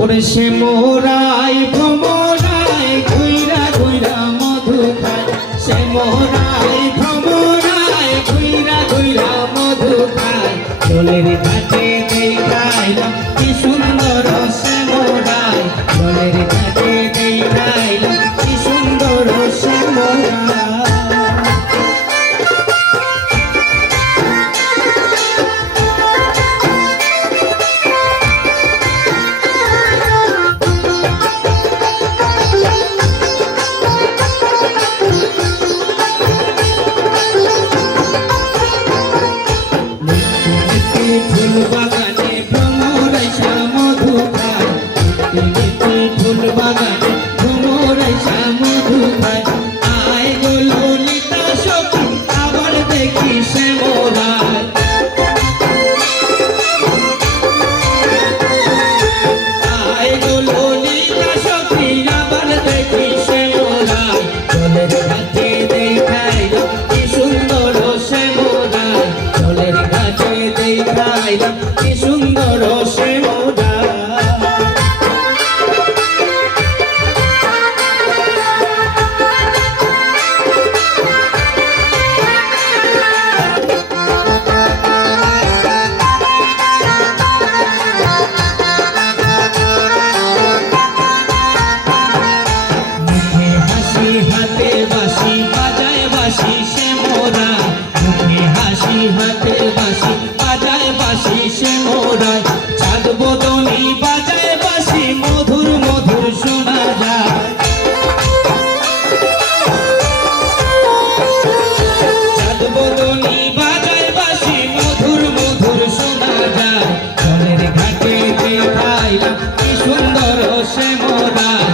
ওরে সে মোরাই ভ্রমরাই ঘুইরা ঘুইরা মধু খায়। সে মোরাই ভ্রমরাই ঘুইরা ঘুইরা মধু খায়। ঘাটে সুন্দর শ্যামরা জলের কাছে দেখাইলাম কি সুন্দর বাসি বাজায় বাসি সে মোরায় চাঁদ বদনি বাজায় বাসি মধুর মধুর শোনা যায়। চাঁদ সুন্দর সে মোরায়